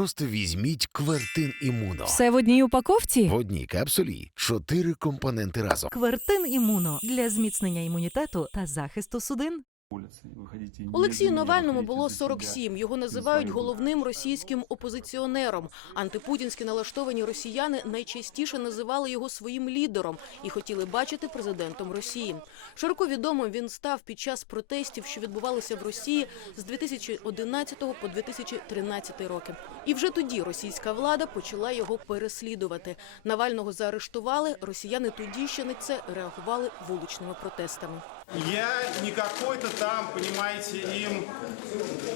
Просто візьміть квертин імуно. Все в одній упаковці? В одній капсулі чотири компоненти разом. Квертин імуно для зміцнення імунітету та захисту судин. Олексію Навальному було 47. Його називають головним російським опозиціонером. Антипутінські налаштовані росіяни найчастіше називали його своїм лідером і хотіли бачити президентом Росії. Широко відомим він став під час протестів, що відбувалися в Росії з 2011 по 2013 роки. І вже тоді російська влада почала його переслідувати. Навального заарештували. Росіяни тоді ще на це реагували вуличними протестами. Я не какой-то там, понимаете, им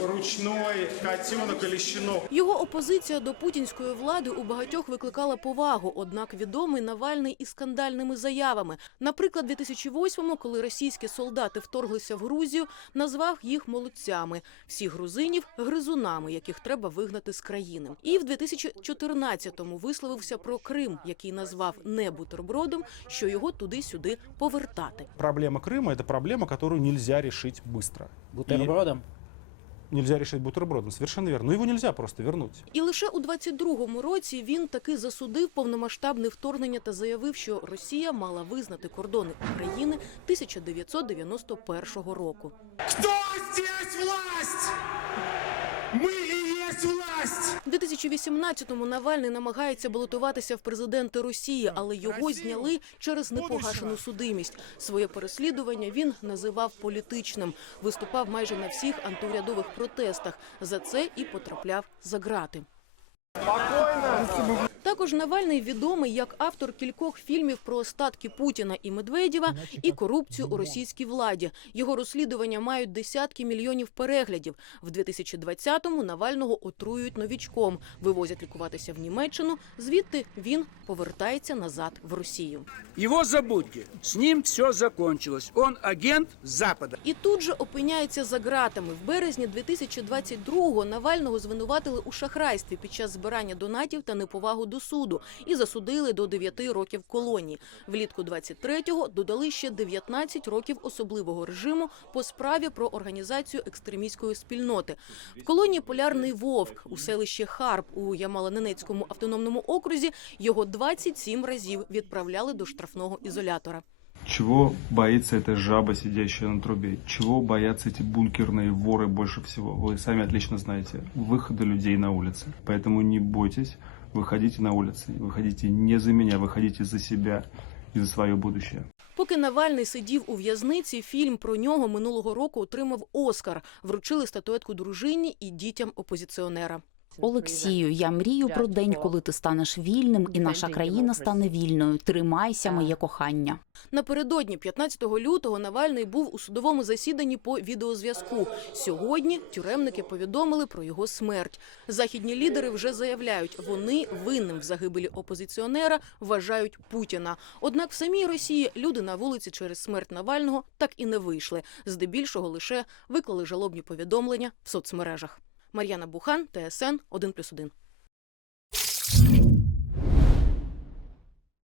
ручной котенок или щенок. Його опозиція до путінської влади у багатьох викликала повагу. Однак відомий Навальний із скандальними заявами. Наприклад, 2008-му, коли російські солдати вторглися в Грузію, назвав їх молодцями. Всіх грузинів гризунами, яких треба вигнати з країни. І в 2014-му висловився про Крим, який назвав не бутербродом, що його туди-сюди повертати. Проблема Крыма – это проблема, которую нельзя решить быстро. Бутербродом? И нельзя решить бутербродом, совершенно верно. Но его нельзя просто вернуть. І лише у 22-му році він таки засудив повномасштабне вторгнення та заявив, що Росія мала визнати кордони України 1991 року. Кто здесь власть? Мы и есть власть! У 2018-му Навальний намагається балотуватися в президенти Росії, але його зняли через непогашену судимість. Своє переслідування він називав політичним. Виступав майже на всіх антиурядових протестах. За це і потрапляв за ґрати. Також Навальний відомий як автор кількох фільмів про остатки Путіна і Медведєва і корупцію у російській владі. Його розслідування мають десятки мільйонів переглядів. В 2020-му Навального отруюють новічком, вивозять лікуватися в Німеччину. Звідти він повертається назад в Росію. Его забудьте. С ним все закончилось. Он агент Запада. І тут же опиняється за ґратами. В березні 2022-го Навального звинуватили у шахрайстві під час збирання донатів та неповагу до суду і засудили до 9 років колонії. Влітку 23-го додали ще 19 років особливого режиму по справі про організацію екстремістської спільноти. В колонії Полярний Вовк у селищі Харп у Ямало-Ненецькому автономному окрузі його 27 разів відправляли до штрафного ізолятора. Чего боится эта жаба, сидящая на трубе? Чего боятся эти бункерные воры больше всего? Вы сами отлично знаете. Выхода людей на улицы. Поэтому не бойтесь, выходите на улицы. Выходите не за меня, выходите за себя и за свое будущее. Поки Навальний сидів у в'язниці, фільм про нього минулого року отримав Оскар. Вручили статуетку дружині і дітям опозиціонера. Олексію, я мрію про день, коли ти станеш вільним, і наша країна стане вільною. Тримайся, моє кохання. Напередодні, 15 лютого, Навальний був у судовому засіданні по відеозв'язку. Сьогодні тюремники повідомили про його смерть. Західні лідери вже заявляють, вони винним в загибелі опозиціонера вважають Путіна. Однак в самій Росії люди на вулиці через смерть Навального так і не вийшли. Здебільшого лише виклали жалобні повідомлення в соцмережах. Мар'яна Бухан, ТСН 1+,1.